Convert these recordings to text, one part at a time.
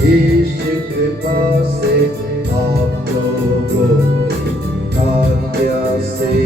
इस कृपा से आप लोगों की आज्ञा से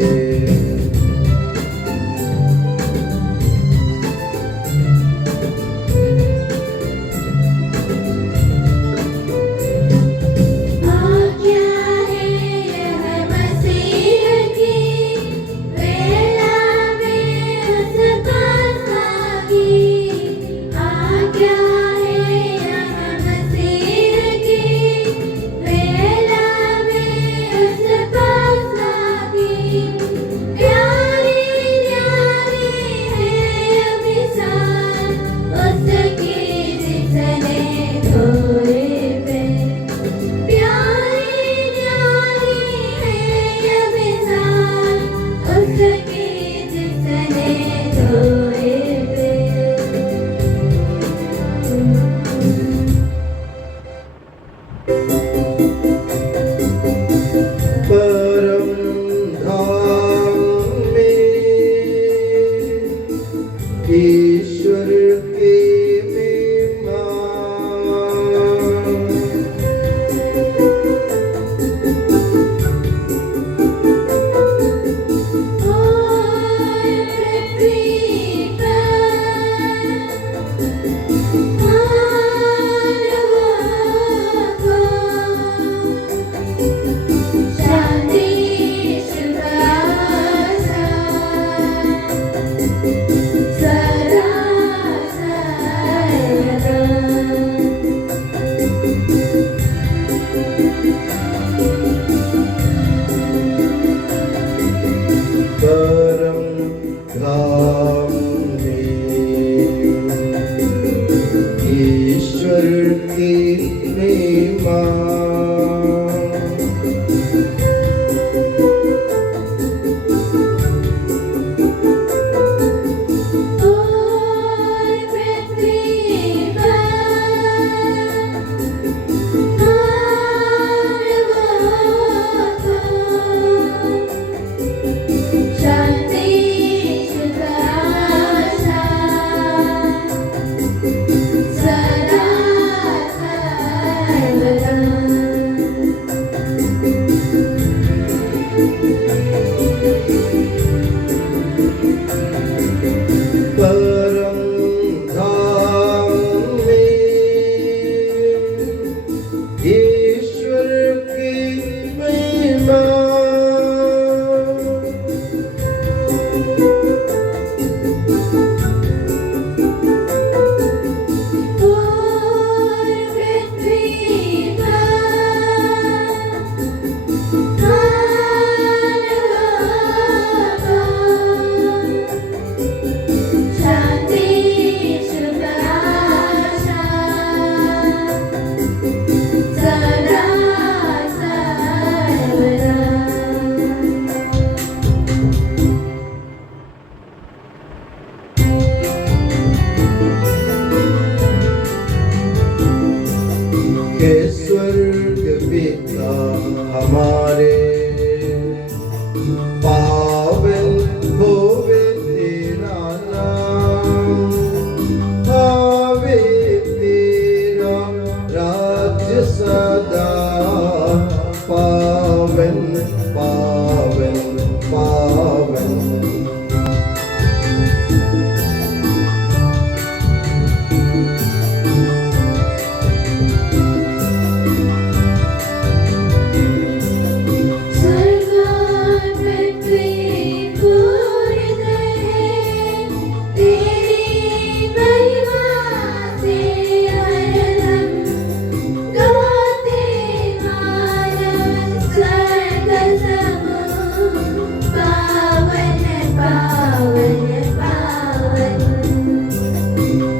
ईश्वर की महिमा ईश्वर की महिमा स्वर्ग पिता हमारे पावन होवे तेरा नाम, आवे तेरा राज्य सदा पावन पावन पावन।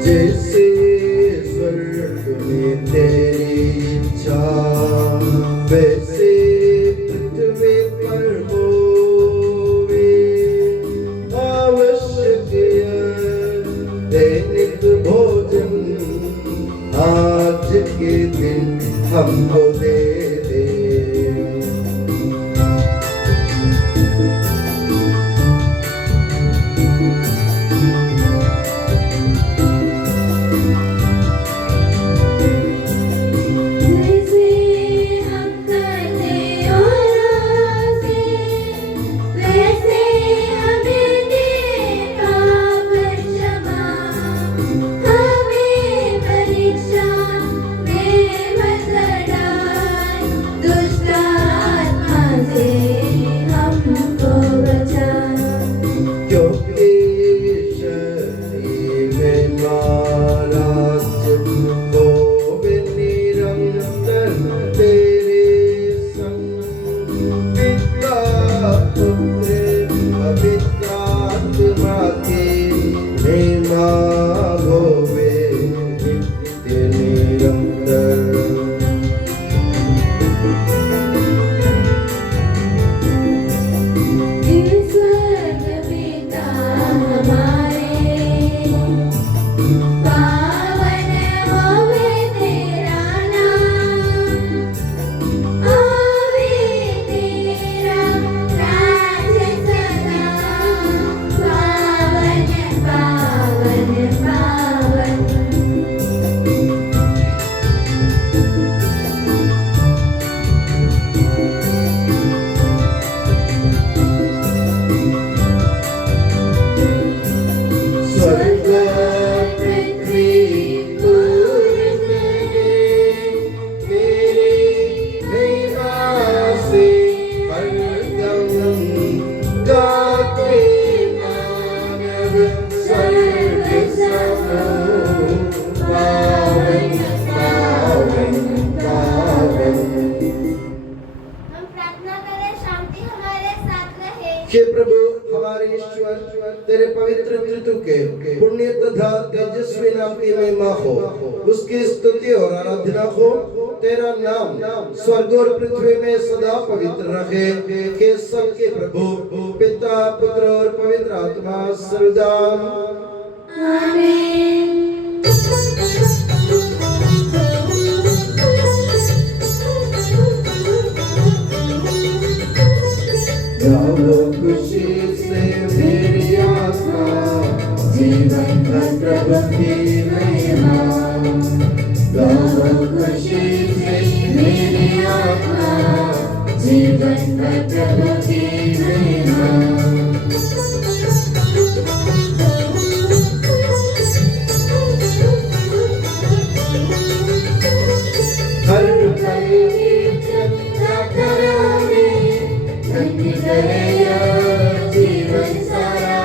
जैसे स्वर्ग में तेरी इच्छा वैसे पृथ्वी पर होवे, आवश्यक दैनिक भोजन आज के दिन हमको दे दे। हे प्रभु हमारे ईश्वर, तेरे पवित्र ऋतु के पुण्य तथा तेजस्वी नाम की महिमा हो, उसकी स्तुति और आराधना हो। तेरा नाम स्वर्ग और पृथ्वी में सदा पवित्र रहे। हे सबके प्रभु पिता पुत्र और पवित्र आत्मा सर्वदा आमीन। गाओ खुशी से मेरी आत्मा, जीवन भर प्रभु की महिमा। गाओ खुशी से मेरी आत्मा, जीवन भर प्रभु की महिमा। हर पल कीर्तन गाता रहे, धन्य करेगा जीवन सारा।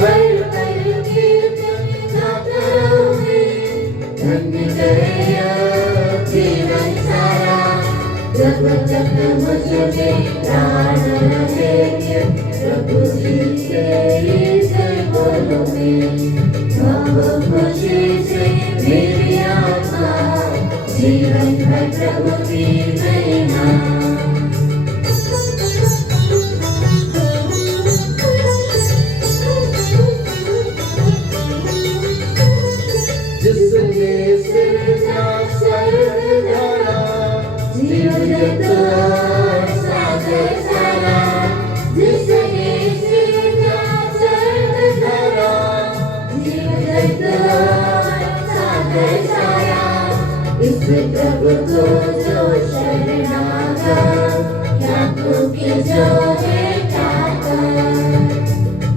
हर पल कीर्तन गाता रहे, धन्य करेगा जीवन सारा। जब जब मुझ में प्राण रहेंगे, प्रभु जी तेरी जय बोलूंगी। गाओ खुशी से मेरी आत्मा, जीवन भर प्रभु की महिमा। जिसने सृजा स्वर्ग धारा, जीवन और सागर सारा। जिसने सृजा स्वर्ग धारा, जीवन और सागर सारा। इस प्रभु को जो शरणागा, याकूब की जो है टाका।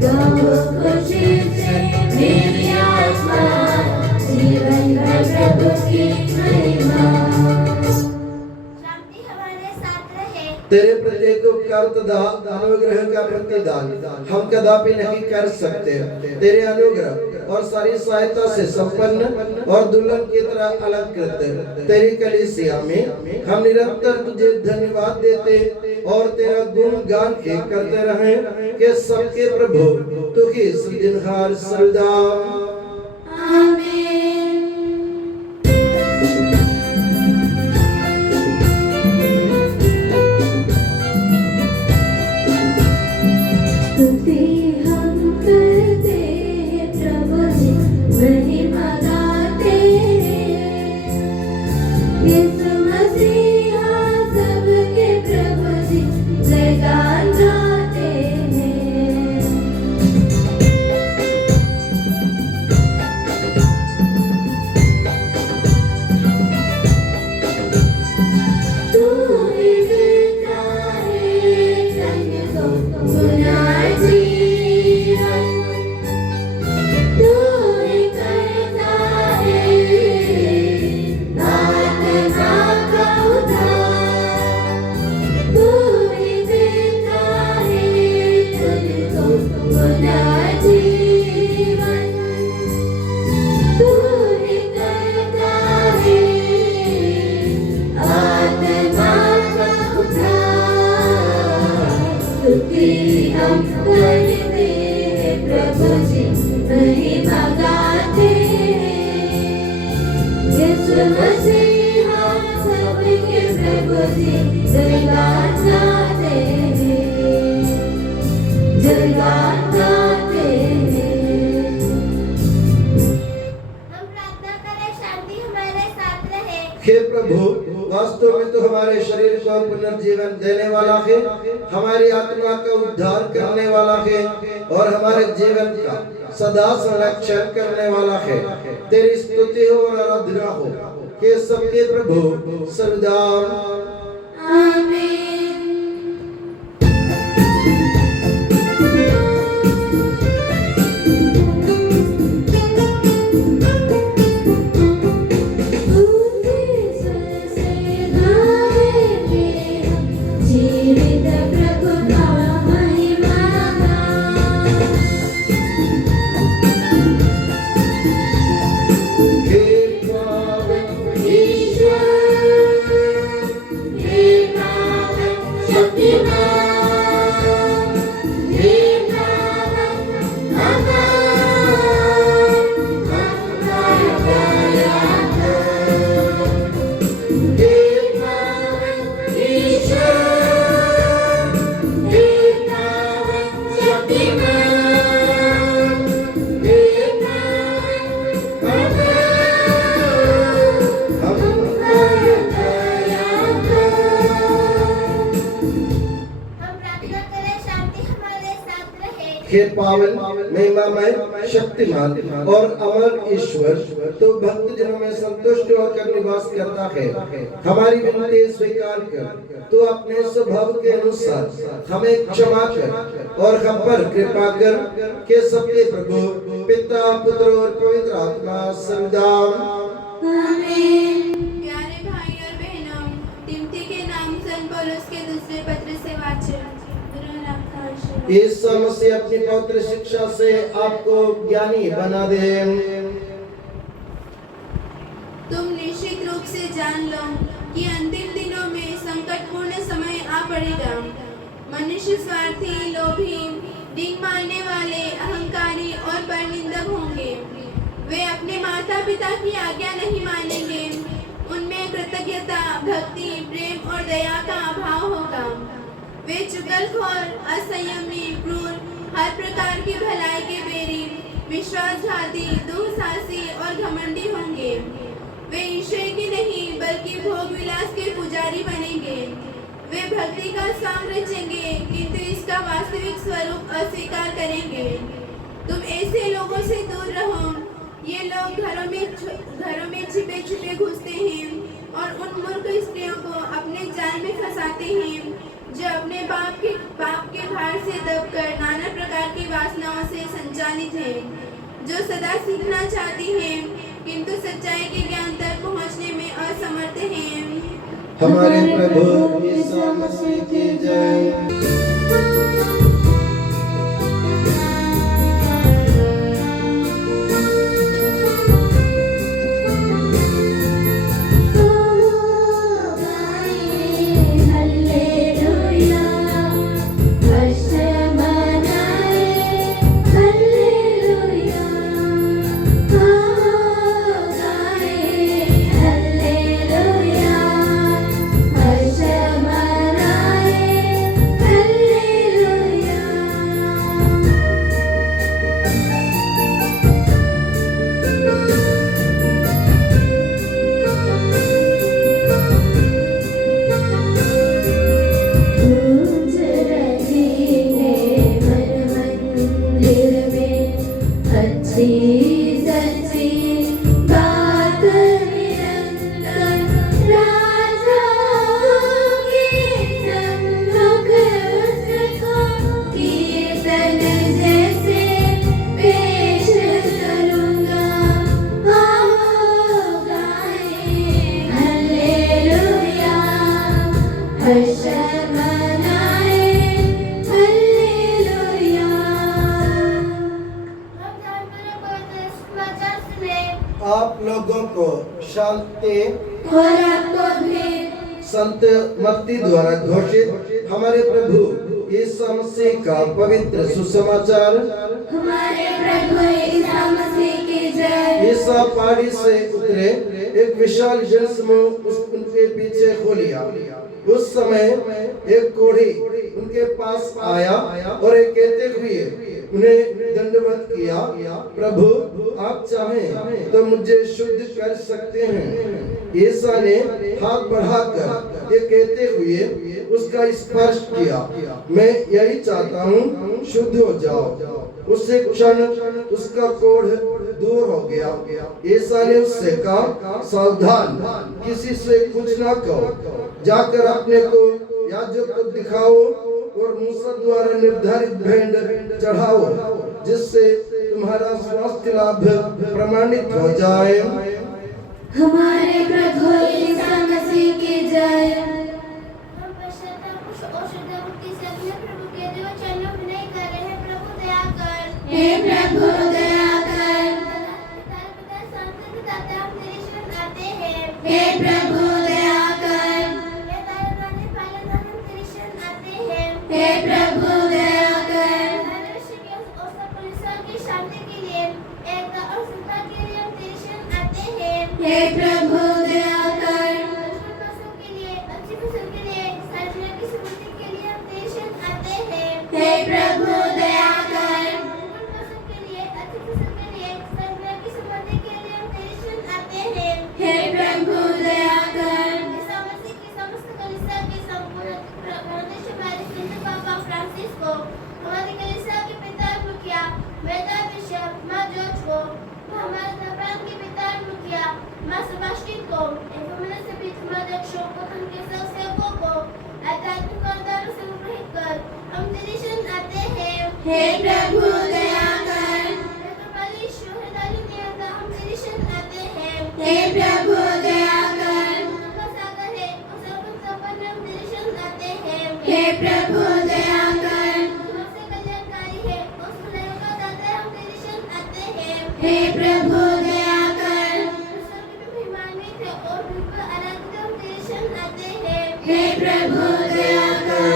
गाओ खुशी से मेरी आत्मा, जीवन भर प्रभु की महिमा। शांति हमारे साथ रहे। तेरे प्रत्येक उपकार तथा अनुग्रह का प्रतिदान हम कदापि नहीं कर सकते। तेरे अनुग्रह और सारी सहायता से संपन्न और दुल्हन की तरह अलंकृत तेरी कलीसिया में हम निरंतर तुझे धन्यवाद देते और तेरा गुणगान करते रहें कि सबके प्रभु तू ही सृजनहार सर्वदा आमीन। स्तुति हम करते हैं प्रभु जी, महिमा गाते हैं। यीशु मसीहा सबके प्रभु जी, जयगान गाते हैं। तू ही देता है धन्य को गुना जीवन। तू ही करता है आत्मा का उद्धार। तू ही देता है धन्य को गुना जीवन। तू ही करता है आत्मा का उद्धार। स्तुति हम करते हैं प्रभु जी, महिमा गाते हैं। यीशु मसीहा सबके प्रभु जी, जयगान गाते हैं, जयगान गाते हैं। हम प्रार्थना करें, शांति हमारे साथ रहे। हे प्रभु वास्तव में तो हमारे शरीर को पुनर्जीवन देने वाला है, हमारी आत्मा का उद्धार करने वाला है और हमारे जीवन का सदा संरक्षण करने वाला है। तेरी स्तुति हो और आराधना हो कि सबके प्रभु सर्वदा आमीन। जीवित प्रभु का महिमा हे पावन ईश्वर हे पावन महिमामय शक्तिमान और अमर ईश्वर, तो भक्त जनों में संतुष्ट होकर निवास करता है। हमारी विनती स्वीकार कर, तो अपने स्वभाव के अनुसार हमें क्षमा कर और हम पर कृपा कर के सबके प्रभु पिता पुत्र और पवित्र आत्मा सदा। आमीन। प्यारे भाई और बहनों, तिमोथी के नाम संत पौलुस के दूसरे पत्र से वाचन। यीशु मसीह अपनी पवित्र शिक्षा से आपको ज्ञानी बना दे। तुम निश्चित रूप से जान लो कि अंतिम दिनों में संकटपूर्ण समय आ पड़ेगा। मनुष्य स्वार्थी, लोभी, डींग मारने वाले, अहंकारी और परनिंदक होंगे। वे अपने माता पिता की आज्ञा नहीं मानेंगे। उनमें कृतज्ञता, भक्ति, प्रेम और दया का अभाव होगा। वे चुगलखोर, असंयमी, क्रूर, हर प्रकार की भलाई के बेरी, विश्वासघाती, दुस्साहसी और घमंडी होंगे। वे ईश्वर की नहीं बल्कि भोग विलास के पुजारी बनेंगे। वे भक्ति का सॉन्ग रचेंगे किंतु इसका वास्तविक स्वरूप अस्वीकार करेंगे। तुम ऐसे लोगों से दूर रहो। ये लोग घरों में छिपे छिपे घुसते हैं और उन मूर्ख स्त्रियों को अपने जाल में फंसाते हैं, जो अपने बाप के भार से दबकर नाना प्रकार की वासनाओं से संचालित हैं, जो सदा सीखना चाहती हैं किंतु सच्चाई के ज्ञान तक पहुंचने में असमर्थ हैं। हमारे प्रभु यीशु मसीह की जय। आप लोगों को शांति और आपको भी। संत मत्ती द्वारा घोषित हमारे प्रभु यीशु मसीह का पवित्र सुसमाचार। हमारे प्रभु यीशु मसीह की जय। यीशु पहाड़ी से उतरे, एक विशाल जनसमूह उनके पीछे हो लिया। उस समय एक कोढ़ी उनके पास आया और एक कहते हुए उन्हें दंडवत किया, प्रभु आप चाहें तो मुझे शुद्ध कर सकते हैं। यीशु ने हाथ बढ़ाकर ये कहते हुए उसका स्पर्श किया, मैं यही चाहता हूँ, शुद्ध हो जाओ। उसी क्षण उसका कोढ़ दूर हो गया। यीशु ने उससे कहा, सावधान, किसी से कुछ ना कहो, जाकर अपने को याजक को दिखाओ और मूसा द्वारा निर्धारित भेंट चढ़ाओ, जिससे तुम्हारा स्वास्थ्य लाभ प्रमाणित हो जाए। हमारे प्रभु यीशु मसीह की जय। हम पश्चाताप और श्रद्धा भक्ति से अपने प्रभु के देव चरणों में विनय कर रहे हैं। प्रभु दया कर। हे प्रभु दया कर। पिता शांति दाता आप तेरी शरण आते हैं। हे प्रभु दया कर। हे दयावान पालनहार हम तेरी शरण आते हैं। हे प्रभु दया कर। मनुष्य की और सब पुरुषों की शांति के लिए, एकता और सुखता के लिए हम तेरी शरण आते हैं। हे प्रभु दया कर। हे प्रभु दया कर। कृपालु शोहदारी नियता हम तेरी शरण आते हैं। हे प्रभु दया कर। कृपा सागर है और सर्वगुण संपन्न हम तेरी शरण आते हैं। हे प्रभु दया कर। सबसे कल्याणकारी है और सुनाई का दाता हम तेरी शरण आते हैं। हे प्रभु दया कर। स्वर्ग में महिमान्वित है और भूमि पर आराधित हम तेरी शरण आते हैं। हे प्रभु दया कर।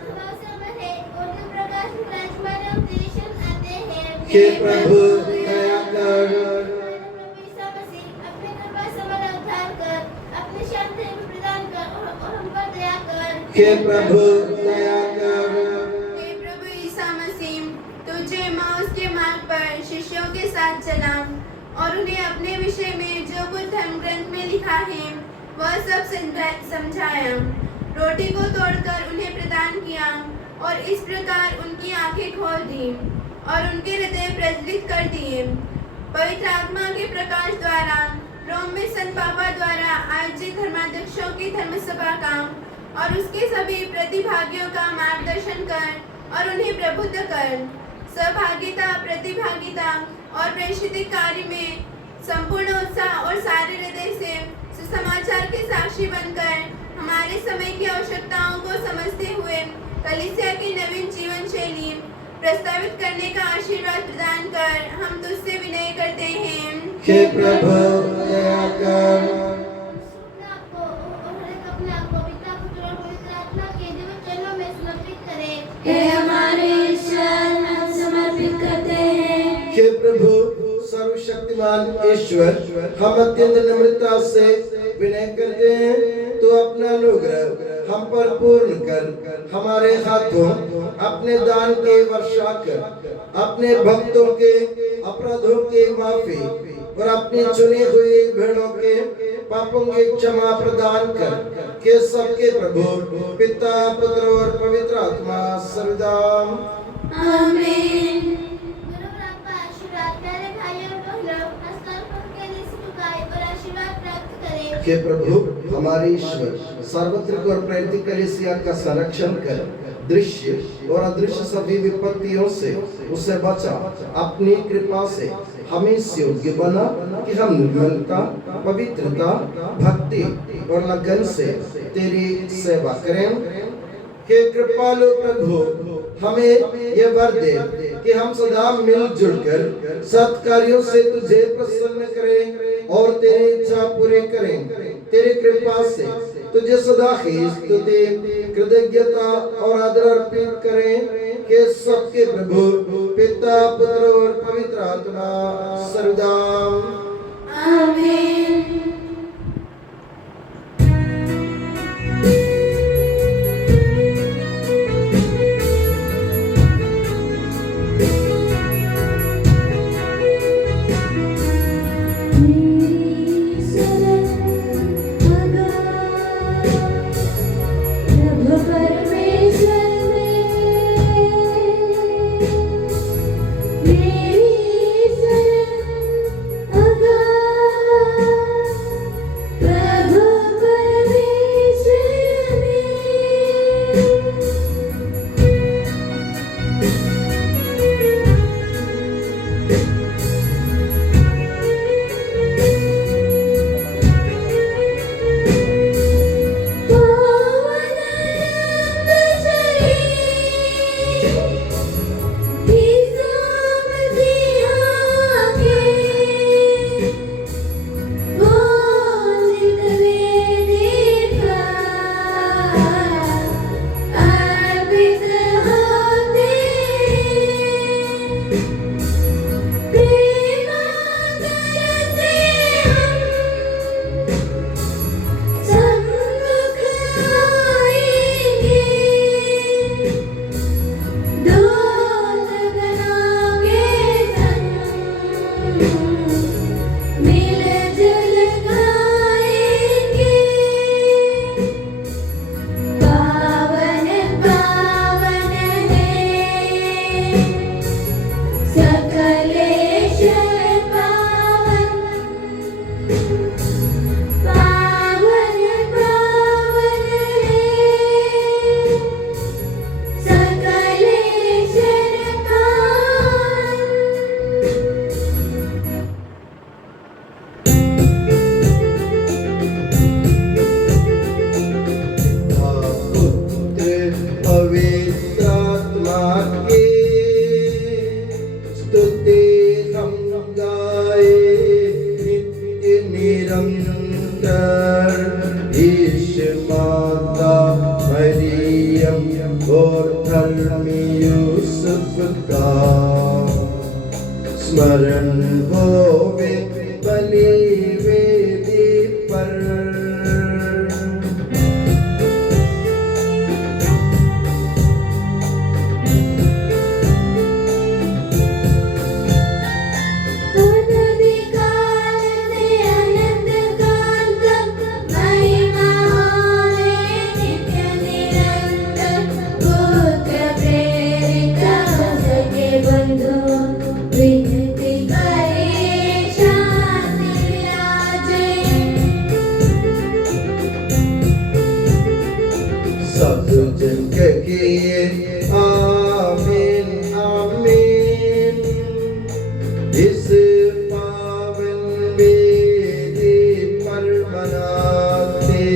स्वभाव से अमर है और जो प्रकाश में विराजमान है हम तेरी शरण आते हैं। हे प्रभु दया कर। प्रभु ईसा मसीह अपने कृपा से हमारा उद्धार कर, अपनी शांति हमें प्रदान कर और हम पर दया कर। हे प्रभु दया कर। हे प्रभु ईसा मसीह, तुझे माउस के मार्ग पर शिष्यों के साथ चला और उन्हें अपने विषय में जो कुछ धर्म ग्रंथ में लिखा है वह सब समझाया। रोटी को तोड़कर उन्हें प्रदान किया और इस प्रकार उनकी आंखें खोल दी और उनके हृदय प्रज्वलित कर दिए। पवित्र आत्मा के प्रकाश द्वारा रोम में संत पापा द्वारा आयोजित धर्माध्यक्षों की धर्मसभा का और उसके सभी प्रतिभागियों का मार्गदर्शन कर और उन्हें प्रबुद्ध कर। सहभागिता, प्रतिभागिता और प्रेषित कार्य में संपूर्ण उत्साह और सारे हृदय से सुसमाचार के साक्षी बनकर हमारे समय की आवश्यकताओं को समझते हुए कलीसिया की नवीन जीवन शैली प्रस्तावित करने का आशीर्वाद प्रदान कर हम तुझसे विनय करते हैं। हे प्रभु दया कर। अपने आप को और हर एक अपने आप को पिता, पुत्र और पवित्र आत्मा के दिव्य चरणों में समर्पित करें। हे हमारे ईश्वर, हम समर्पित करते हैं। हे प्रभु सर्वशक्तिमान ईश्वर, हम अत्यंत नम्रता से विनय करते हैं तो अपना अनुग्रह हम पर पूर्ण कर हमारे हाथों अपने दान के वर्षा कर अपने भक्तों के अपराधों की माफी और अपनी चुनी हुई भेड़ों के पापों की क्षमा प्रदान कर के सबके प्रभु पिता, पुत्र और पवित्र आत्मा सर्वदा आमीन। गुरु आपका आशीर्वाद प्यारे भाइयों और बहनों नमस्कार के लिए झुकाए और आशीर्वाद प्राप्त करें। हे प्रभु हमारे ईश्वर, सार्वत्रिक और प्रेरित कलीसिया का संरक्षण कर दृश्य और अदृश्य सभी विपत्तियों से उसे बचा। अपनी कृपा से हमें इस योग्य बना कि हम निर्मलता, पवित्रता, भक्ति और लगन से तेरी सेवा करें। हे कृपालु प्रभु, हमें यह वर दे कि हम सदा मिलजुल कर सत्कार्यों से तुझे प्रसन्न करें और तेरी इच्छा पूरी करें। तेरी कृपा से तुझे सदा ही स्तुति, कृतज्ञता और आदर अर्पित करें कि सबके प्रभु पिता, पुत्र और पवित्र आत्मा सर्वदा आमीन। मेरी शरण धर्मी यूसुफ का स्मरण होवे बलि वेदी पर। सब जन कहिए आमीन आमीन। इस पावन वेदी पर मनाते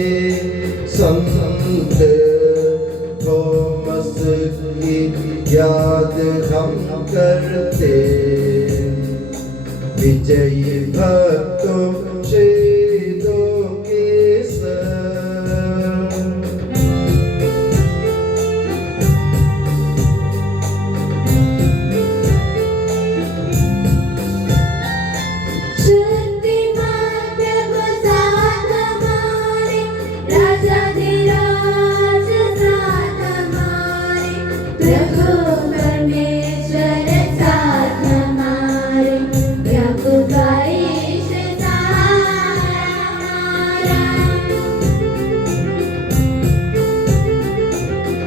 संत थोमस की याद हम करते। विजयी भक्तों शहीदों के संग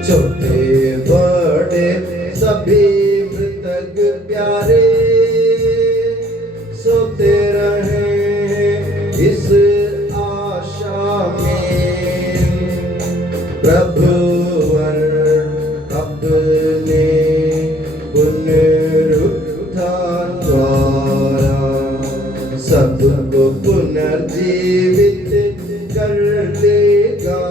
छोटे बड़े सभी मृतक प्यारे सोते रहे इस आशा में। प्रभुवर अपने पुनरुत्थान द्वारा सबको पुनर्जीवित कर देगा।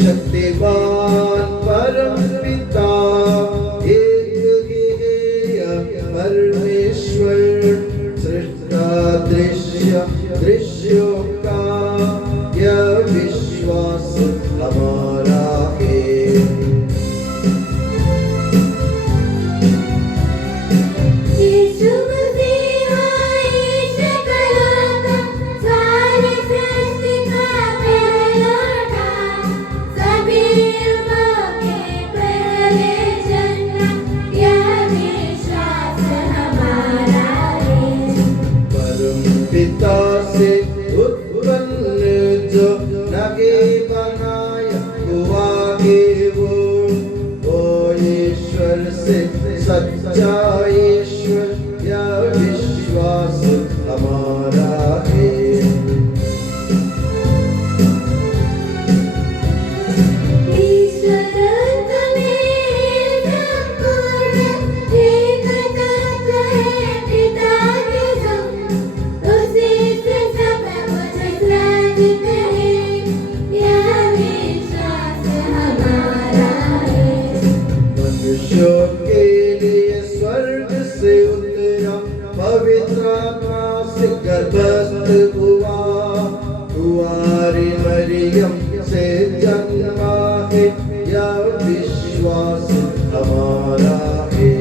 शक्तिवान परम पिता एक ही परमेश्वर सृष्टा दृश्यों का यह विश्वास हमारा है। पिता से उत्पन्न जो नगे बनाया हुआ है वो ईश्वर से सच्चा ईश्वर यह विश्वास हमारा है। मनुष्यों के लिए स्वर्ग से उतरा पवित्र आत्मा से गर्भस्थ हुआ कुंवारी मरियम से जन्मा है यह विश्वास हमारा है।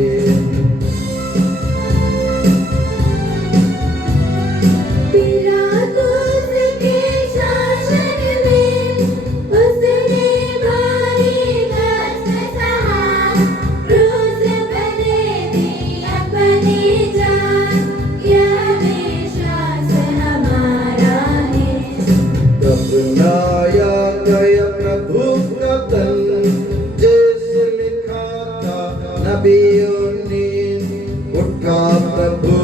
अपनाया गया प्रभु का तन जैसे लिखा था नबियों ने उठा प्रभु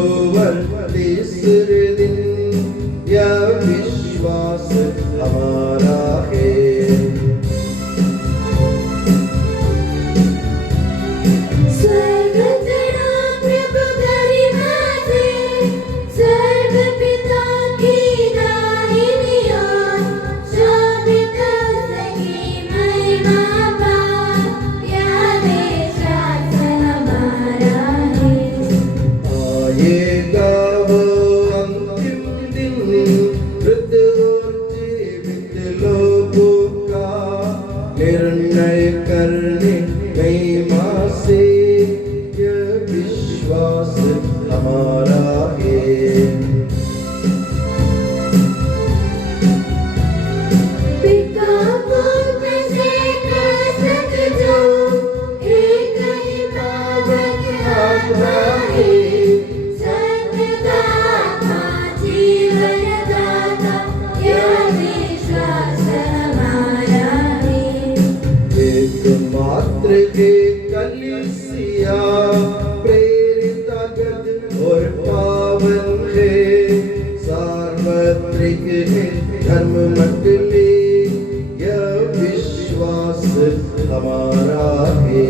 महिमा से यह विश्वास हमारा है। पिता पुत्र से प्रसन्न जो एक ही पावन आत्मा है, सत्यदाता जीवनदाता यह विश्वास हमारा है। एकमात्र है कलीसिया प्रेरितगत और पावन है, सार्वत्रिक है धर्म मंडली यह विश्वास हमारा है।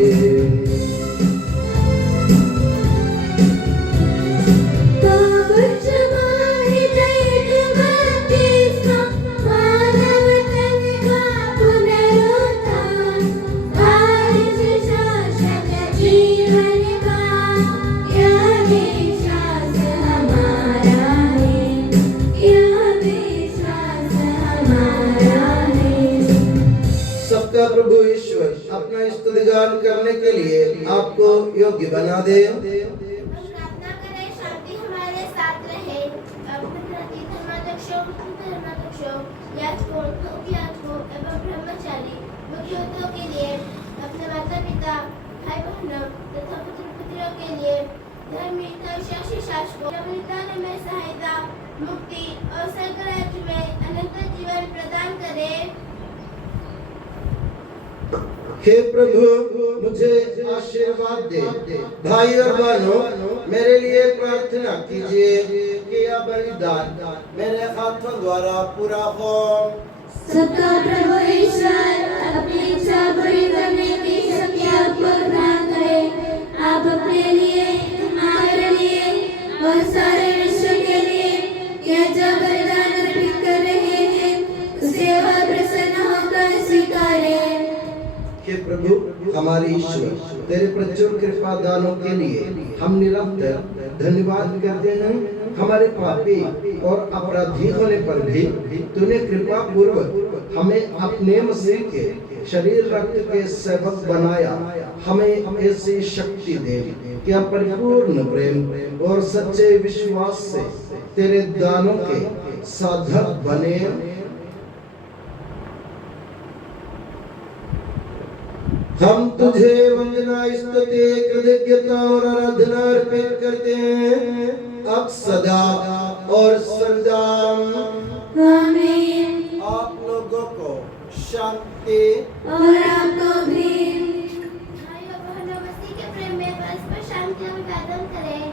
सबका प्रभु ईश्वर अपना स्तुतिगान करने के लिए आपको योग्य बना दे। हम प्रार्थना करें शांति हमारे साथ रहे। धर्माध्यक्षों, धर्माध्यक्षों, याजकों, उपयाजकों एवं ब्रह्मचारी मुख्यों के लिए, अपने माता पिता, भाई बहनों तथा पुत्र पुत्रियों के लिए, धर्मी शासकों में सहायता, मुक्ति और स्वर्ग राज्य में अनंत जीवन प्रदान करे। हे प्रभु मुझे आशीर्वाद दे। भाई और बहनों मेरे लिए प्रार्थना कीजिए कि यह बलिदान मेरे हाथों द्वारा पूरा हो। सबका प्रभु ईश्वर अपनी इच्छा पूरी करने की शक्ति आपको प्रदान करे। आप अपने लिए, हमारे लिए और सारे विश्व के लिए यह जो बलिदान अर्पित कर रहे हैं उसे वह प्रसन्न होकर स्वीकारे। हे प्रभु हमारे ईश्वर तेरे प्रचुर कृपा दानों के लिए हम निरंतर धन्यवाद करते हैं। हमारे पापी और अपराधी होने पर भी तूने कृपा पूर्वक हमें अपने मसीह के शरीर रक्त के सेवक बनाया। हमें ऐसी शक्ति दे कि हम परिपूर्ण प्रेम और सच्चे विश्वास से तेरे दानों के साधक बने। हम तुझे वंदना, स्तुति, कृतज्ञता और आराधना अर्पित करते हैं अब सदा और सदा। आमीन। आप लोगों को शांति और आपको भी। भाइयों बहनों मसीह के प्रेम में परस्पर शांति अभिवादन करें।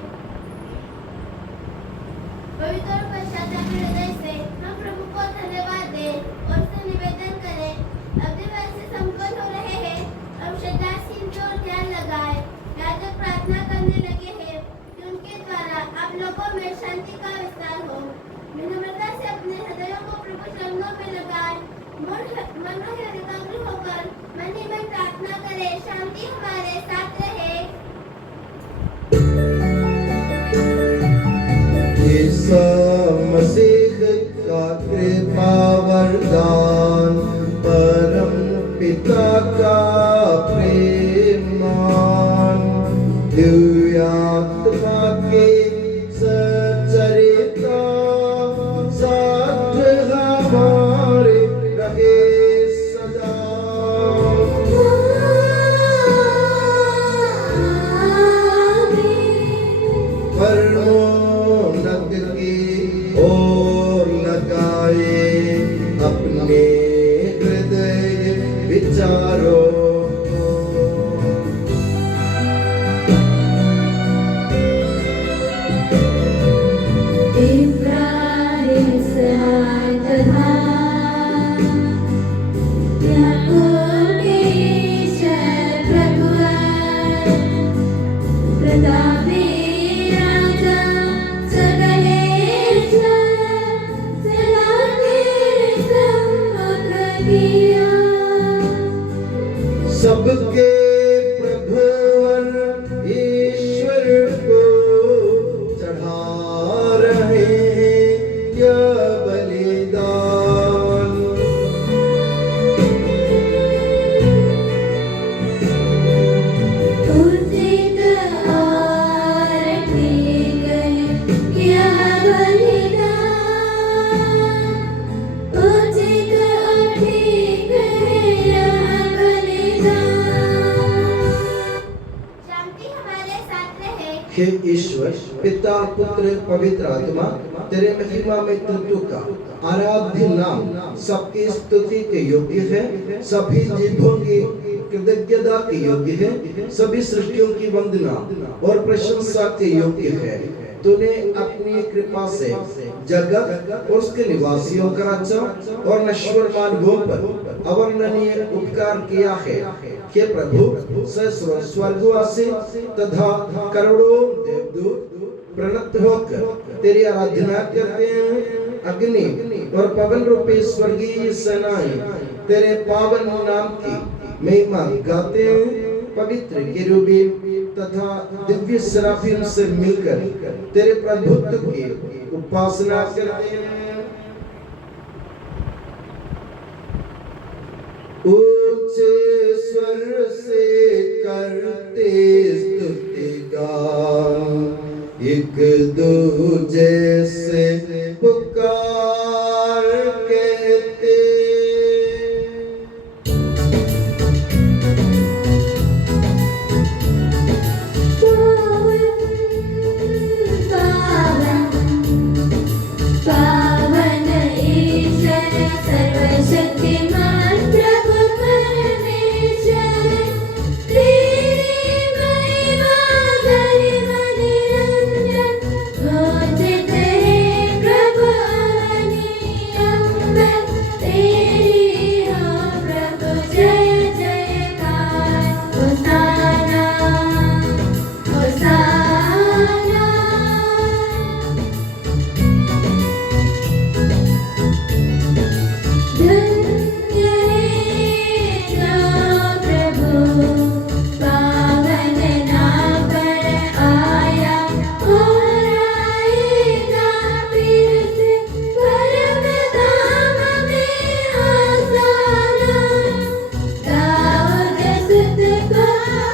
पवित्र और पश्चाताप हृदय से हम प्रभु को धन्यवाद दें और उससे निवेदन करें। अब दिन से संपन्न हो रहे हैं, अब श्रद्धाशील की ओर ध्यान लगाएं। याजक प्रार्थना करने लगे हैं कि उनके द्वारा आप लोगों में शांति का विस्तार हो। विनम्रता से अपने हृदयों को प्रभु चरणों में लगाएं। मन में एकाग्र होकर मन ही मन प्रार्थना करें। शांति हमारे साथ रहे। ईसा मसीह का कृपा वरदान, परम पिता का प्रेम मान, दिव्य आत्मा के सचरिता साथ हमारे रहे सदा। परमोन्नत की ओर लगाए अपने हृदय विचारों को। हे ईश्वर पिता पुत्र पवित्र आत्मा तेरे महिमा में तत्व का आराध्य नाम सबकी स्तुति के योग्य है, सभी जीवों की कृतज्ञता के योग्य है, सभी सृष्टियों की वंदना और प्रशंसा के योग्य है। तूने अपनी कृपा से जगत और उसके निवासियों का रचा और नश्वर मानवों पर अवर्णनीय उपकार किया है। हे प्रभु सहस्रों स्वर्गवासी तथा करोड़ों देवदूत प्रणत होकर तेरी आराधना करते हैं। अग्नि और पवन रूपी स्वर्गीय सेनाएं तेरे पावन नाम की महिमा गाते हैं। पवित्र केरूबीम तथा दिव्य सराफीम से मिलकर तेरे प्रभुत्व की उपासना करते हैं। ऊंचे स्वर से करते स्तुति गान, एक दूजे से पुकार कहते। पावन ईश्वर सर्वशक्तिमान प्रभु परमेश्वर, तेरी महिमा गरिमा निरंजन घोषित है प्रभु अवनीयंबर। तेरी हो प्रभु जय जयकार, होसाना होसाना। धन्य है जो प्रभु पावन नाम पर आया और आएगा फिर से परम धाम में होसाना। दाऊद सुत को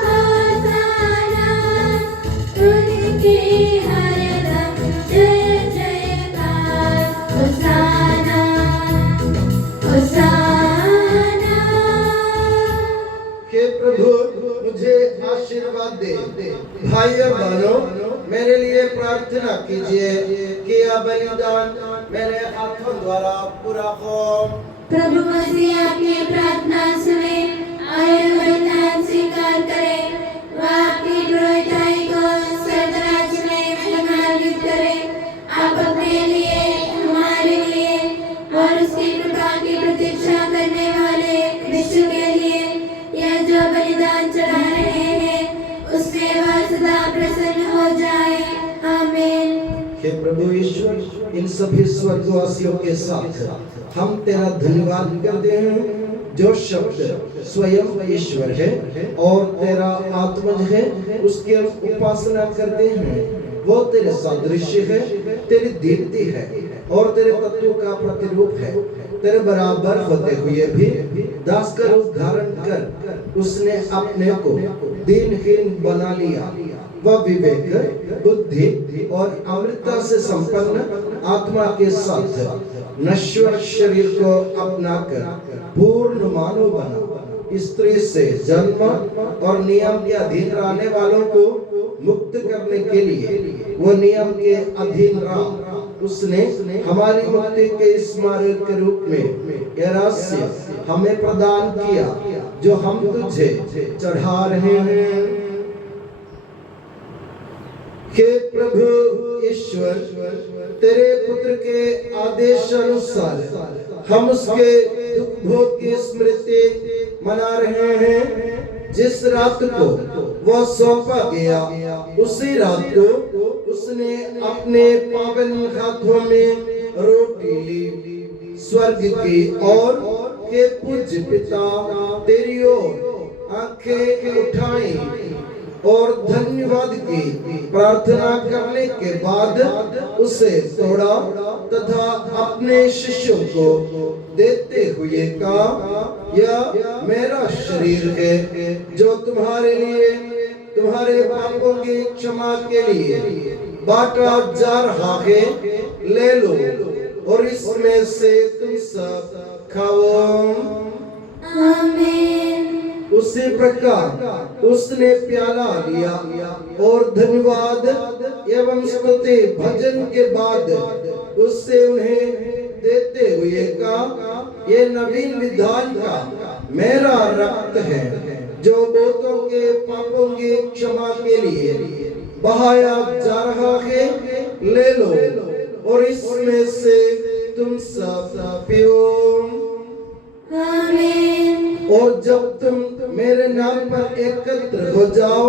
होसाना, उनकी हरदम जय जयकार, होसाना होसाना। हे प्रभु मुझे आशीर्वाद दे। भाई और बहनों मेरे लिए प्रार्थना कीजिए कि यह बलिदान मेरे हाथों द्वारा पूरा हो। प्रभु मसीह आपकी प्रार्थना सुने, आए बलिदान स्वीकार करे। वह आपकी पुरोहिताई को सरदराज में महिमान्वित करे। आप अपने लिए, हमारे लिए और उसकी कृपा की प्रतीक्षा करने वाले विश्व के लिए यह जो बलिदान चढ़ा रहे हैं उसमें वह सदा प्रसन्न हो जाए। आमीन। हे प्रभु ईश्वर इन सभी स्वर्गवासियों के साथ हम तेरा धन्यवाद करते हैं। जो शब्द स्वयं ईश्वर है और तेरा आत्मज है उसकी हम उपासना करते हैं। वो तेरे सादृश्य है, तेरी दीप्ति है और तेरे तत्व का प्रतिरूप है। तेरे बराबर होते हुए भी दास का रूप धारण कर उसने अपने को दीनहीन बना लिया। वह विवेक, बुद्धि और अमृतता से संपन्न आत्मा के साथ नश्वर शरीर को अपनाकर पूर्ण मानव बना। स्त्री से जन्म और नियम के अधीन रहने वालों को मुक्त करने के लिए वो नियम के अधीन रहा। उसने हमारी मुक्ति के स्मारक के रूप में यह रहस्य हमें प्रदान किया जो हम तुझे चढ़ा रहे हैं। हे प्रभु ईश्वर तेरे पुत्र के आदेश अनुसार हम उसके दुख भोग की स्मृति मना रहे हैं। जिस रात को वह सौंपा गया उसी रात को उसने अपने पावन हाथों में रोटी ली, स्वर्ग की ओर के पूज्य पिता तेरी ओर आंखें उठाई और धन्यवाद की प्रार्थना करने के बाद उसे तोड़ा तथा अपने शिष्यों को देते हुए कहा, यह मेरा शरीर है जो तुम्हारे लिए तुम्हारे पापों की क्षमा के लिए बांटा जा रहा है। ले लो और इसमें से तुम सब खाओ। आमीन। उस उसी प्रकार उसने प्याला लिया और धन्यवाद एवं स्तुति भजन के बाद उससे उन्हें देते हुए कहा, ये नवीन विधान का मेरा रक्त है जो बहुतों के पापों की क्षमा के लिए बहाया जा रहा है, ले लो और इसमें से तुम सब पियो। आमीन। और जब तुम मेरे नाम पर एकत्र हो जाओ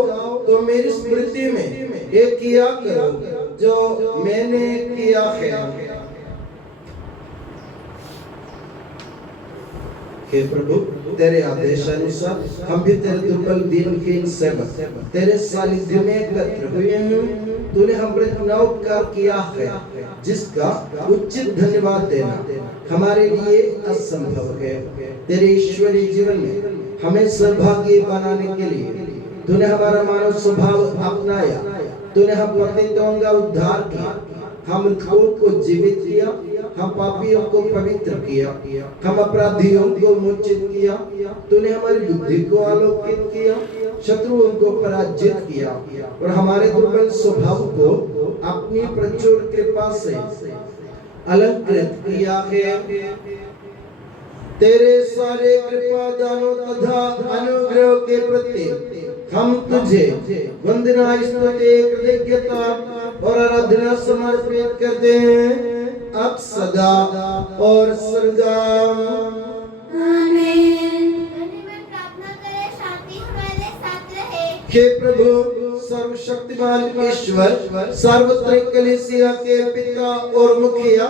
तो मेरी स्मृति में ये किया करो जो मैंने किया है। हे प्रभु, तेरे आदेश अनुसार हम भी तेरे दुर्बल दीनहीन सेवक तेरे सानिध्य में एकत्र हुए हैं। तूने हम पर नौ उपकार किया है जिसका उचित धन्यवाद देना हमारे लिए असंभव है। तेरे ईश्वरीय जीवन में हमें सहभागी बनाने के लिए तूने हमारा मानव स्वभाव अपनाया। तूने हम पतितों का उद्धार किया, हम मृतकों को जीवित किया, हम पापियों को पवित्र किया, हम अपराधियों को मोचित किया। तूने हमारी बुद्धि को आलोकित किया, शत्रुओं को पराजित किया और हमारे दुर्बल स्वभाव को अपनी प्रचुर कृपा से अलंकृत किया है। तेरे सारे कृपा दानों तथा अनुग्रह के प्रति हम तुझे वंदना, स्तुति, कृतज्ञता और आराधना समर्पित करते हैं अब सदा और सदा। आमीन। प्रार्थना करें, शांति हमारे साथ रहे। हे प्रभु, सर्वशक्तिमान ईश्वर, सार्वत्रिक कलीसिया के पिता और मुखिया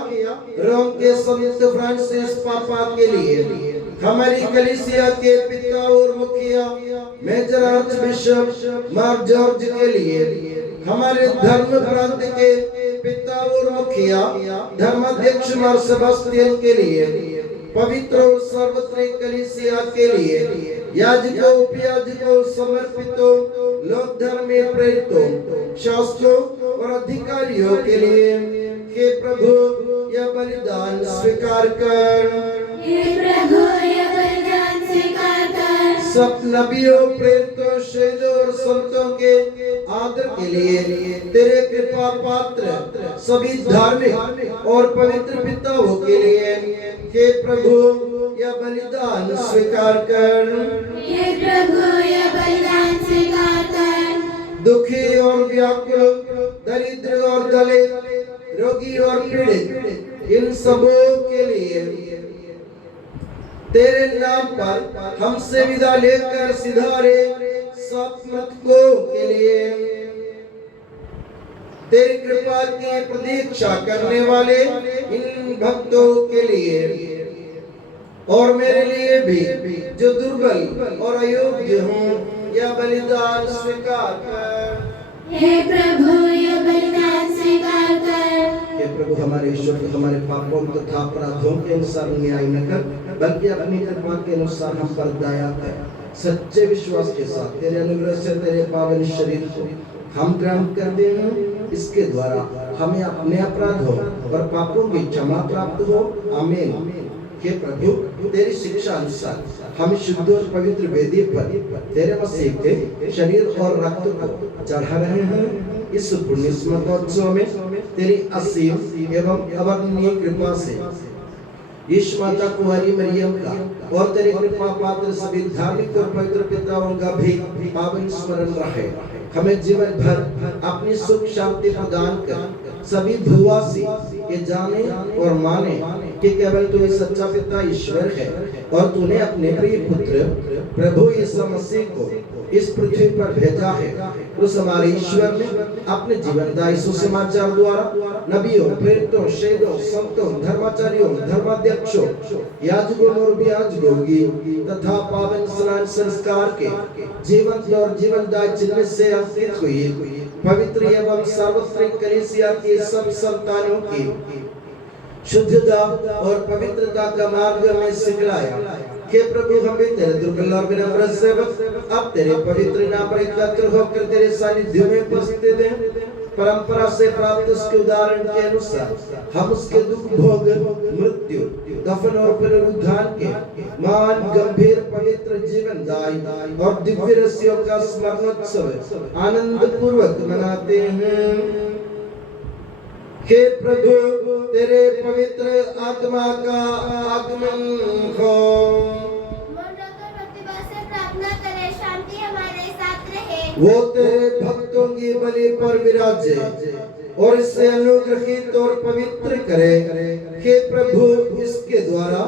रोम के संत फ्रांसिस पापा के लिए, हमारी कलीसिया के पिता और मुखिया मेजर आर्च बिशप मार जॉर्ज के लिए, हमारे धर्म प्रांत के पिता और मुखिया धर्माध्यक्ष मार सेबास्टियन के लिए, पवित्र और सार्वत्रिक कलीसिया के लिए, याजकों, उपयाजकों, समर्पितों, लोक धर्मी प्रेरितों, शास्त्रों और अधिकारियों के लिए, हे प्रभु यह बलिदान स्वीकार कर। हे प्रभु यह बलिदान स्वीकार कर। सब नबियों, प्रेरितों, शहीदों और संतों के आदर के लिए तेरे कृपा पात्र सभी धार्मिक और पवित्र पिताओं के लिए, हे प्रभु यह बलिदान स्वीकार कर। हे प्रभु यह बलिदान स्वीकार कर। दुखी और व्याकुल, दरिद्र और दलित, रोगी और पीड़ित, इन सबों के लिए तेरे नाम पर हमसे विदा लेकर सिधारे सब मृतकों के लिए, तेरी कृपा की प्रतीक्षा करने वाले इन भक्तों के लिए और मेरे लिए भी जो दुर्बल और अयोग्य हूँ, यह बलिदान स्वीकार कर। हे प्रभु यह बलिदान स्वीकार कर। हे प्रभु, हमारे ईश्वर को हमारे पापों तथा अपराधों के अनुसार न्याय न कर, बल्कि अपनी कृपा के अनुसार हम पर दया कर। सच्चे विश्वास के साथ तेरे अनुग्रह से तेरे पावन शरीर को हम ग्रहण करते हैं, इसके द्वारा हमें अपने अपराधों और पापों की क्षमा प्राप्त हो। आमीन। हे प्रभु, तेरी शिक्षा अनुसार हम शुद्ध और पवित्र वेदी पर तेरे मसीह के शरीर और रक्त को चढ़ा रहे हैं। इस पुण्य स्मरणोत्सव में तेरी असीम एवं अवर्णनीय कृपा से यीशु माता कुंवारी मरियम का और तेरे कृपा पात्र सभी धार्मिक और पवित्र पिताओं का भी पावन स्मरण रहे। हमें जीवन भर अपनी सुख शांति प्रदान कर सभी भूवासी ये जाने और माने कि केवल तू सच्चा पिता ईश्वर है और तूने अपने प्रिय पुत्र प्रभु यीशु मसीह को इस पृथ्वी पर भेजा है। उस हमारे ईश्वर ने अपने जीवनदायी सुसमाचार द्वारा नबियों, प्रेरितों, शहीदों, संतों, धर्माचार्यों, धर्माध्यक्षों, याजकों और व्याजकों तथा पावन स्नान संस्कार के जीवन और जीवनदायी चिन्ह से अंकित हुई पवित्र एवं सार्वत्रिक कलीसिया के सब संतानों की शुद्धता और पवित्रता का मार्ग में सिखलाया। हे प्रभु, हम भी तेरे दुर्बल और विनम्र सेवक अब तेरे पवित्र नाम पर एकत्र होकर तेरे सानिध्य में उपस्थित हैं। परंपरा से प्राप्त उसके उदाहरण के अनुसार हम उसके दुख भोग, मृत्यु, दफन और पुनरुत्थान के महान गंभीर पवित्र जीवन दायी और दिव्य रहस्यों का स्मरणोत्सव आनंद पूर्वक मनाते हैं। हे प्रभु, तेरे पवित्र आत्मा का आगमन हो। प्रार्थना करें, शांति हमारे साथ रहे। वो तेरे भक्तों की बलि पर विराजे और इससे अनुग्रहित और पवित्र करे। हे प्रभु, इसके द्वारा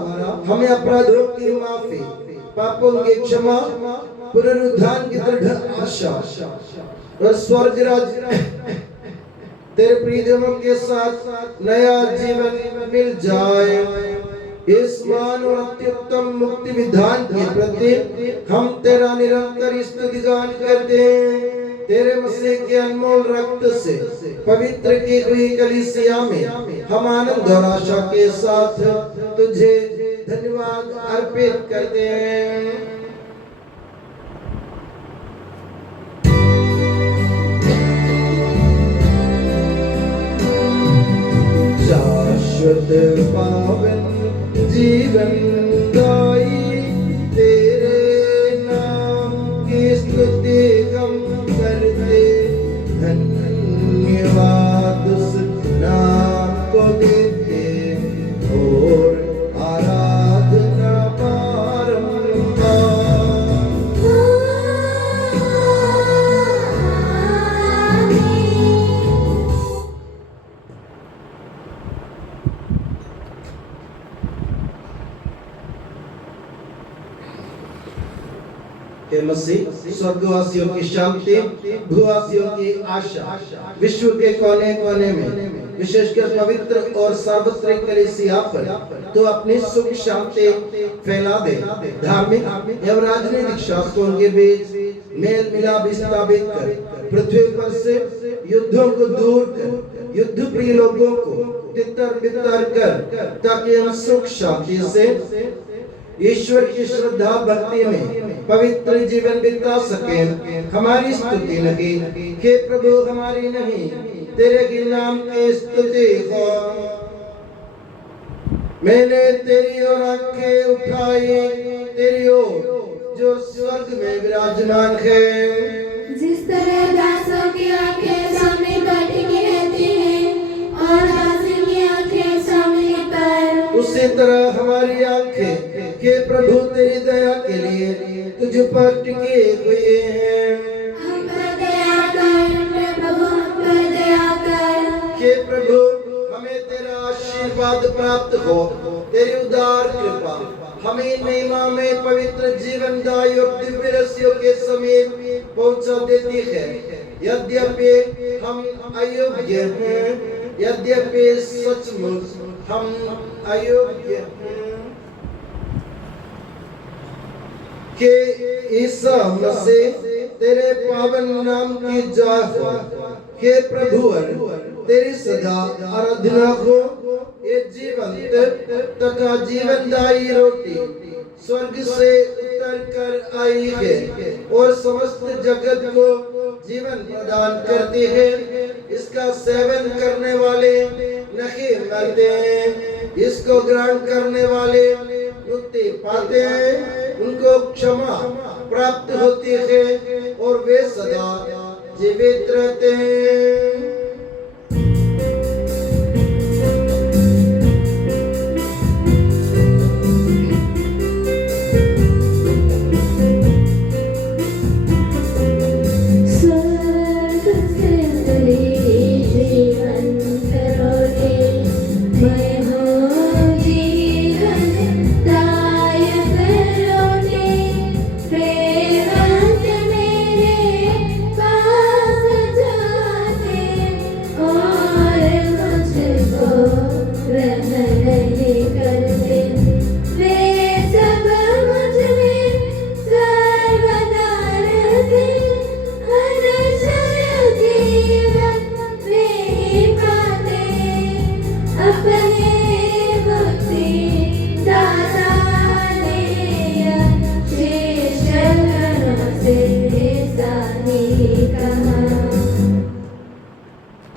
हमें अपराधों की माफी, पापों की क्षमा, पुनरुत्थान की दृढ़ आशा और स्वर्ग राज्य तेरे प्रियजनों के साथ नया जीवन मिल जाए। इस मान और अत्युत्तम मुक्ति विधान के प्रति हम तेरा निरंतर स्तुति गान करते हैं। तेरे मसीह के अनमोल रक्त से पवित्र की हुई कलीसिया में हम आनंद और आशा के साथ तुझे धन्यवाद अर्पित करते हैं। शाश्वत पावन जीवन दाई तेरे नाम की स्तुति हम करते, धन्यवाद उस नाम को देते और आराधना बारंबार। हे मसीह, स्वर्गवासियों की शांति, भूवासियों की आशा, विश्व के कोने कोने में विशेषकर पवित्र और सार्वत्रिक कलीसिया पर तो अपनी सुख शांति फैला दे। धार्मिक एवं राजनीतिक शासकों के बीच मेल मिलाप स्थापित कर पृथ्वी पर से युद्धों को दूर कर युद्ध प्रिय लोगों को तितर बितर कर, ताकि हम सुख शांति से ईश्वर की श्रद्धा भक्ति में पवित्र जीवन बिता सके। हमारी स्तुति नहीं, हे प्रभु, हमारी नहीं, तेरे के नाम की स्तुति हो। मैंने तेरी ओर आंखें उठाई, तेरी ओर जो स्वर्ग में विराजमान है। जिस तरह दासों की आंखें सामने पर टिकी रहती हैं और दासी की आंखें सामने पर, उसी तरह हमारी आंखें हे प्रभु तेरी दया के लिए तुझ पर टिके हुए हैं। हम पर दया कर प्रभु, हम पर दया कर। हे प्रभु, हमें तेरा आशीर्वाद प्राप्त हो। तेरी उदार कृपा हमें महिमा में पवित्र जीवन दायी और दिव्य रहस्यों के समीप पहुंचा देती है। यद्यपि हम अयोग्य हैं, यद्यपि सचमुच हम अयोग्य हैं, के ईसा मसीह तेरे पावन नाम की जय हो। हे प्रभुवर, तेरी सदा आराधना हो। ये जीवंत तथा जीवनदायी रोटी स्वर्ग से उतर कर आई है और समस्त जगत को जीवन प्रदान करती है। इसका सेवन करने वाले नहीं मरते, इसको ग्रहण करने वाले मुक्ति पाते हैं, उनको क्षमा प्राप्त होती है और वे सदा जीवित रहते हैं।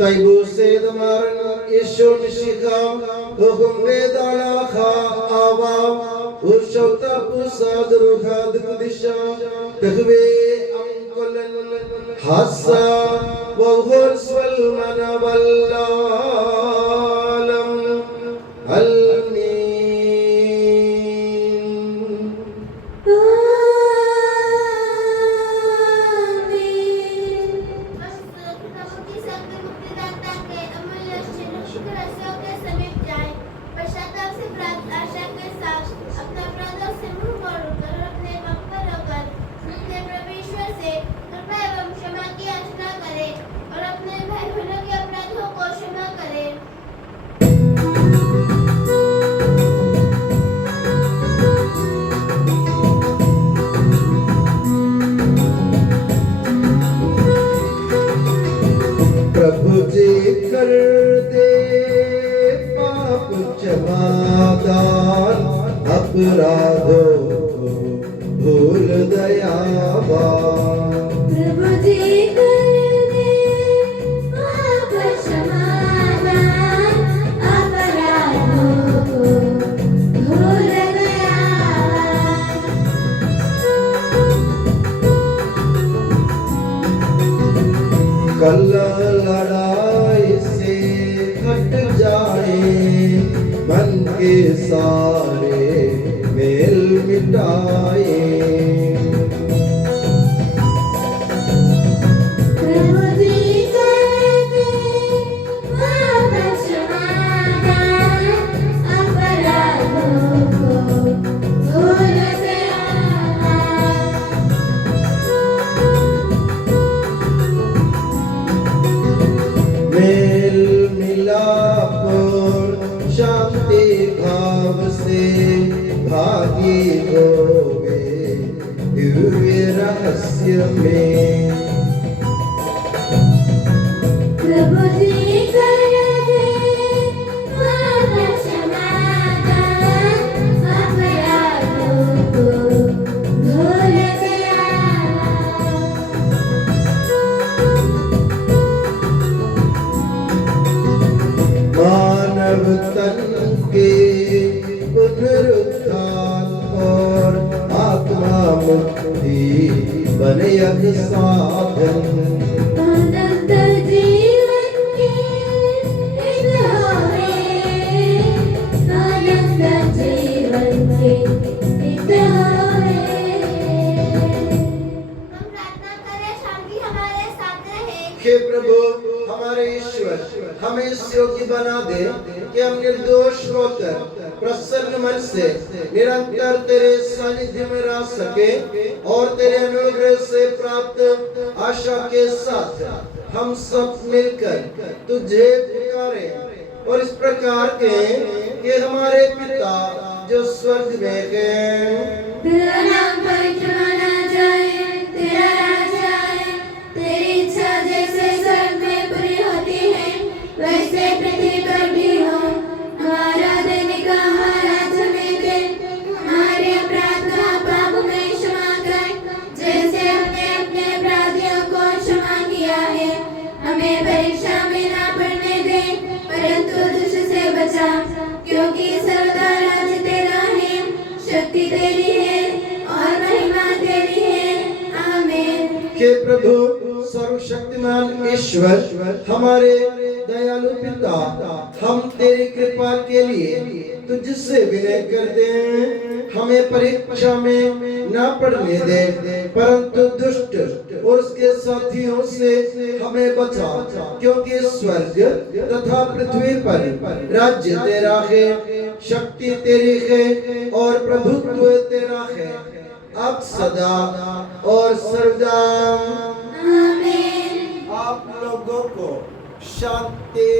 Taibu Sedamaran Isho Mishika Hukum Vedala Kha Avam Ushota Pusadruha Dukdisha Takve Amkulan Hassa Wahul Swalmana Vallalam प्रभु की शक्ति मुक्तिदाता के अमूल्य शुक्र रसों के समीप जाए, पश्चाताप से प्राप्त आशा के साथ अपने अपराधों से मुंह मोड़कर और अपने पाप पर होकर अपने प्रभु ईश्वर से कृपा एवं क्षमा की याचना करे और अपने भाई बहनों के अपराधों को क्षमा करे। प्रभु जी कर दे पाप क्षमादान अपराधों को भूल दयावान। प्रभु जी कर दे पाप क्षमादान अपराधों को भूल दयावान। कल लड़ाई से हट जाए मन के सारे मेल मिटाए। प्रभु जी कर दे पाप क्षमादान अपराधों को भूल दयावान। मेल मिलाप शांति भाव से भागी होवे दिव्य रहस्य में। प्रभु जी कर दे पाप क्षमादान अपराधों को भूल मानव तन के पुनरुत्थान और आत्मा मुक्ति बने साधन। अनंत जीवन के हित होवे, अनंत जीवन के हित होवे। हम प्रार्थना करें, शांति हमारे साथ रहे। हे प्रभु हमारे ईश्वर हमें इस योग्य बना दे कि हम निर्दोष होकर प्रसन्न मन से निरंतर तेरे सानिध्य में रह सके और तेरे अनुग्रह से प्राप्त आशा के साथ हम सब मिलकर तुझे पुकारे और इस प्रकार के कि हमारे पिता जो स्वर्ग में है, तेरा नाम पवित्र माना जाए, तेरा राज आए, तेरी इच्छा जैसे स्वर्ग में पूरी होती है वैसे पृथ्वी पर भी हो। हमारा दैनिक आहार आज हमें दे, हमारे अपराध का पाप में क्षमा कर जैसे हमने अपने अपराधियों को क्षमा किया है। हमें परीक्षा में ना पड़ने दे परंतु दुष्ट से बचा, क्योंकि सर्वदा राज्य तेरा है, शक्ति तेरी है और महिमा तेरी है। आमीन। हे प्रभु सर्वशक्तिमान ईश्वर हमारे दयालु पिता, हम तेरी कृपा के लिए तुझसे विनय करते हैं। हमें परीक्षा में न पड़ने दे परंतु दुष्ट और उसके साथियों से हमें बचा, क्योंकि स्वर्ग तथा पृथ्वी पर राज्य तेरा है, शक्ति तेरी है और प्रभुत्व तेरा है अब सदा और सर्वदा। आमीन। आप लोगों को शांति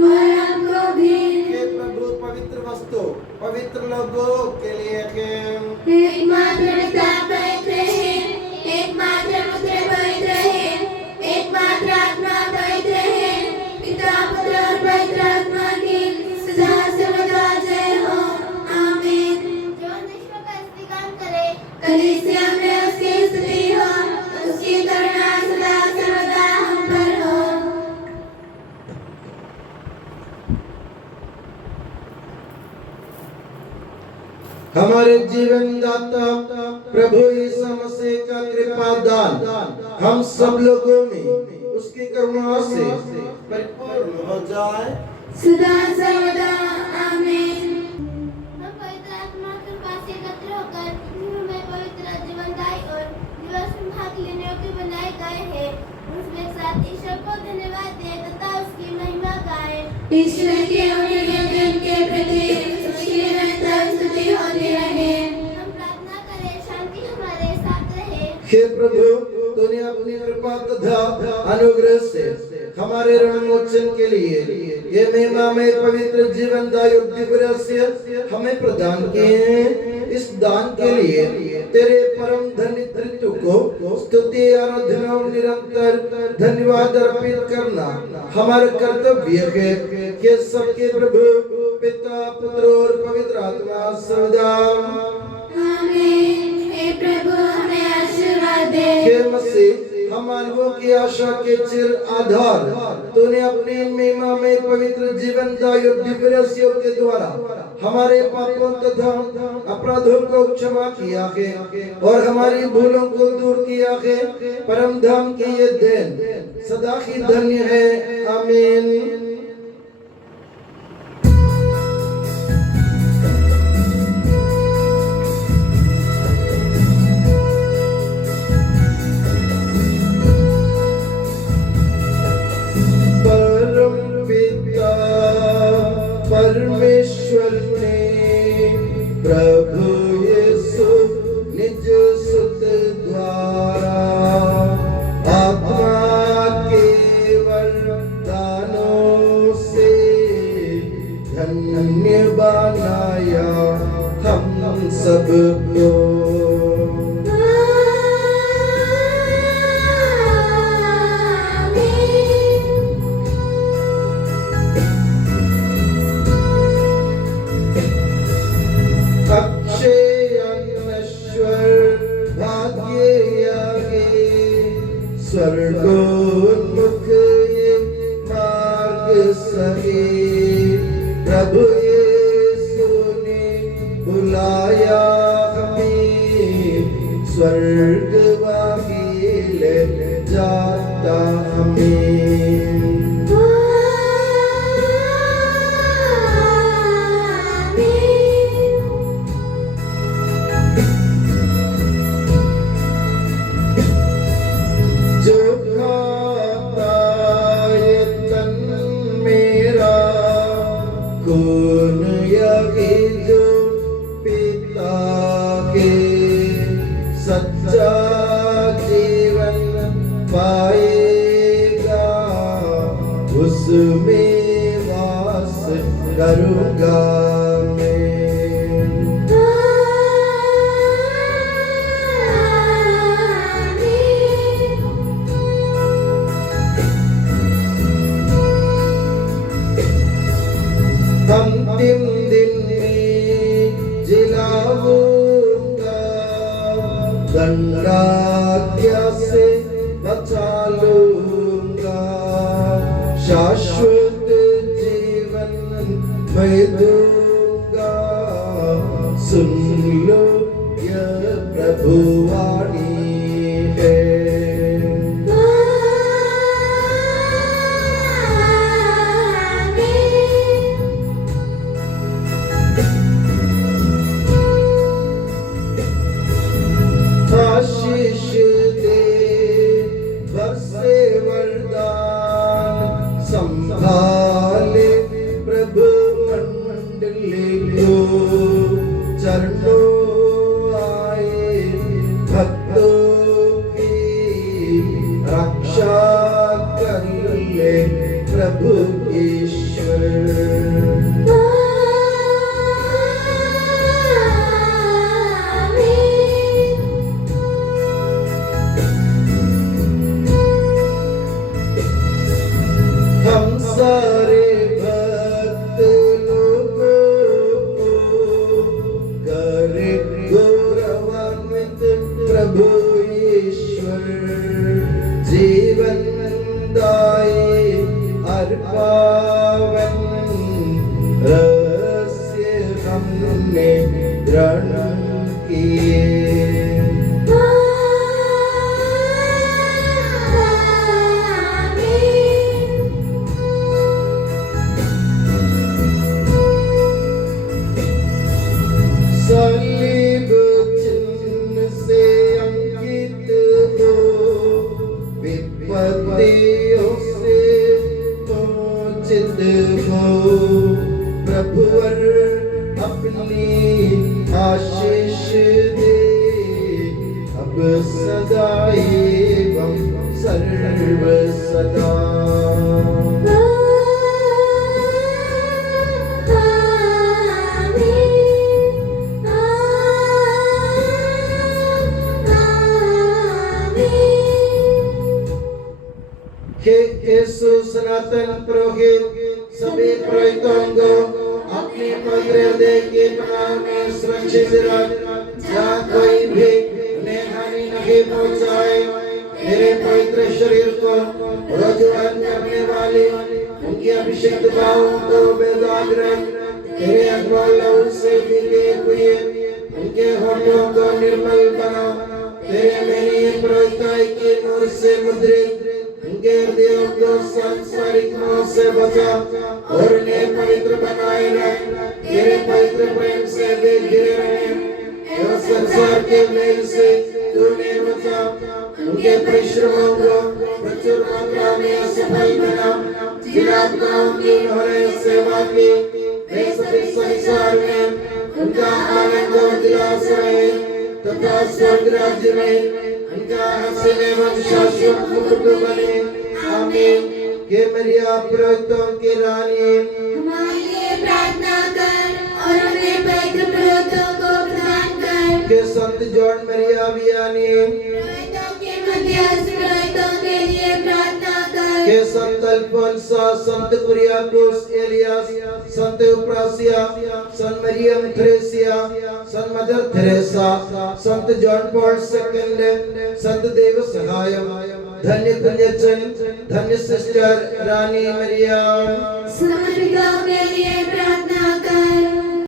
और हमको भी के प्रभु पवित्र वस्तु पवित्र लोगों के लिए है। एकमात्र पिता पवित्र है, एकमात्र पुत्र पवित्र है, एकमात्र आत्मा पवित्र है। पिता पुत्र और पवित्र आत्मा की सदा सर्वदा जय हो। आमीन। जो निष्ठा का इस्तेमाल करे, कलीसिया में उसकी स्तुति हो, उसकी करुणा सदा सर्वदा हम पर हो। हमारे जीवन दाता प्रभु यीशु मसीह का कृपा दान हम सब लोगों में उसकी करुणा से परिपूर्ण हो जाए सदा सर्वदा आमीन। हम पवित्र आत्मा की कृपा से एकत्र होकर में पवित्र जीवनदायी और दिवस में भाग लेने योग्य बनाए गए हैं। उसमें एक साथ ईश्वर को धन्यवाद दें तथा उसकी महिमा गाएं। ईश्वर के अमूल्य के प्रति उसकी निरंतर स्तुति होती रहे। हम प्रार्थना करें शांति हमारे साथ रहे। हे प्रभु, तूने अपनी कृपा तथा अनुग्रह से हमारे ऋण मोचन के लिए ये महिमा में पवित्र जीवनदायी दिव्य हमें प्रदान किए हैं। इस दान के लिए तेरे परम धन्य तृत्व को स्तुति आराधना और निरंतर धन्यवाद अर्पित करना हमारा कर्तव्य है। कि सबके प्रभु पिता पुत्र और पवित्र आत्मा सदा आमीन। हे प्रभु हमें आशीर्वाद दे। हे मसीह, हम मानवों की आशा के चिर आधार तूने अपनी महिमा में पवित्र जीवनदायी और दिव्य रस्सियों के द्वारा हमारे पापों तथा अपराधों को क्षमा किया है और हमारी भूलों को दूर किया है। परम धाम की ये देन सदा ही धन्य है। आमीन। परमेश्वर ने प्रभु यीशु निज सुत द्वारा आत्मा के वरदानों से धन्य बनाया हम सबको। स्वर्गोन्मुख ये मार्ग सहे प्रभु यीशु ने बुलाया हमें स्वर्गवासी ले जाता हमें। कौन यही जो पिता के सच्चा जीवन पाएगा उसमें वास करूँगा मैं। अंतिम दिन में जिलाऊंगा दंडाज्ञा से बचा लूंगा शाश्वत जीवन मैं दूंगा। सुन लो यह प्रभु वाणी है। आशीष दे बरसे वरदान संभाले प्रभु मंडली को चरणों आए भक्तों की रक्षा कर ले प्रभु ईश्वर। हम सारे भक्त लोगों को करे गौरवान्वित प्रभु ईश्वर जीवन दायी हर पावन विपत्तियों से मोचित हो प्रभुवर अपनी आशीष दे अब सदा एवं सर्व सदा। हे यीशु सनातन पुरोहित सभी पुरोहितों को अपने पवित्र हृदय के प्रणाम में सुरक्षित रख जहाँ कोई भी उन्हें हानि नहीं पहुँचाए। मेरे पवित्र शरीर को रोजगार करने वाले उनके अभिषेक भावों को बेदाग रख तेरे अग्नि लहू से भीगे हुए उनके होठों को निर्मल बना तेरे मेरी पुरोहिताई के नूर से मुद्रित उनके हृदयों को सांसारिक मोह से बचा और उन्हें पवित्र बनाए रख तेरे पवित्र प्रेम से वे घिरे रहे और संसार के मेल से तूने बचा उनके परिश्रमों को प्रचुर मात्रा में सफल बना जिन आत्माओं की उन्होंने सेवा की वे सभी संसार में उनका आनंद और दिलास रहे तथा स्वर्ग राज्य में उनका हसीन एवं शाश्वत मुकुट बने। आमीन। हे मरिया पुरोहितों की रानी हमारे लिए प्रार्थना कर और हमें पवित्र पुरोहितों को प्रदान कर। के संत जॉन मरिया वियानी पुरोहितों के मध्यस्थ पुरोहितों के लिए प्रार्थना कर। के संत अल्फोंसा संत कुरियाकोस एलियास संत उप्रासिया संत मरियम थ्रेसिया संत मदर थेरेसा संत जॉन पॉल सेकंड संत देव सहायम धन्य कुंजन धन्य सिस्टर रानी मरिया समर्पितों के लिए प्रार्थना